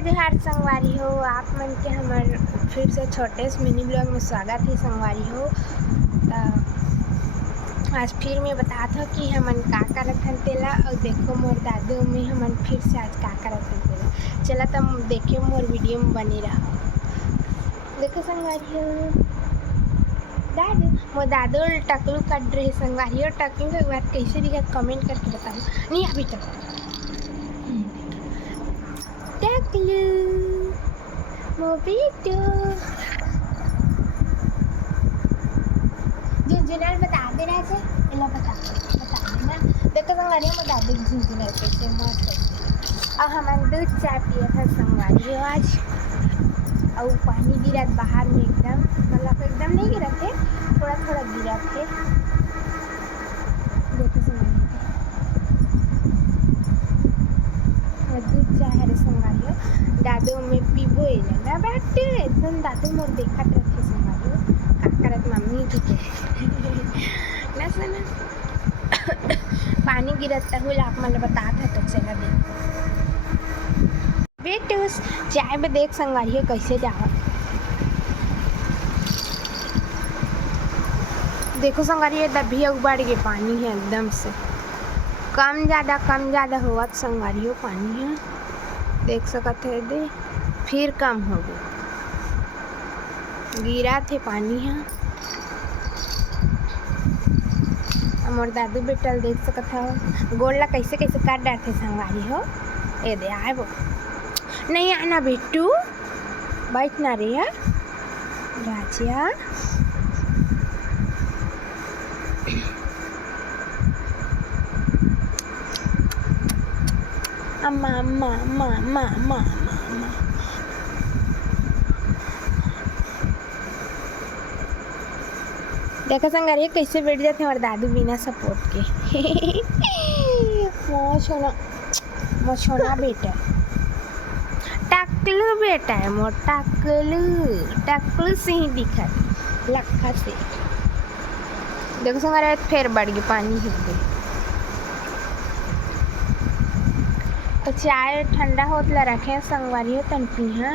जय जोहार संगवारी हो। आप मन के हमार फिर से छोटे से मिनी ब्लॉग में स्वागत है संगवारी हो। आज फिर मैं बतात हो कि हमन का करत हन तेला और देखो मोर दादू में हमन फिर से आज का करत हन तेला। चला तुम देखे मोर वीडियो में बने रहो। देखो संगवारी हो दादू मोर दादू टकलू कट रहे संगवारी हो। टकलू के बात कैसे दिखत कमेंट करके बताओ। नहीं अभी तक टकलू मोबिटो झुंझुनर बता देना से इला बता देना। देखो संगवारी हो बता दे झुंझुनर कैसे मस्त है। और हमारे दूध चाय पिया था संगवारी हो आज। और पानी गिरत बाहर में एकदम मतलब एकदम नहीं गिरत थे, थोड़ा थोड़ा गिरत थे। देखो संगवारी दूध चाय हरे संगवारी हो। दादू में पीबो ना बट एकदम दादू मोर देखत रखे संगवारी हो का करत मम्मी की ना सुना पानी गिरत हुए आप मन बतात है तो चला देख बेटू चाय में देख संगवारी हो कैसे जावत। देखो संगवारी दबी उबाड़ के पानी है एकदम से कम ज़्यादा होवत संगवारी हो पानी है देख सकत है दे फिर कम हो गई गिरा थे पानी है। मोर दादू बेटल देख सकत हो गोड़ ला कैसे कैसे काट डालते संगवारी हो। ए दे आए वो नहीं आना बेटू बैठना रे राजिया। अम्मा अम्मा अम्मा अम्मा अम्मा अम्मा देखो संगवारी कैसे बैठ जाते हमारे दादू बिना सपोर्ट के मोछोना बेटा टकलू बेटा है मोर टकलू से ही दिखत लखा से। देखो संगवारी फिर बढ़ गई पानी हिल गई तो चाय ठंडा होतला रखे संगवारी हो तन पिहा।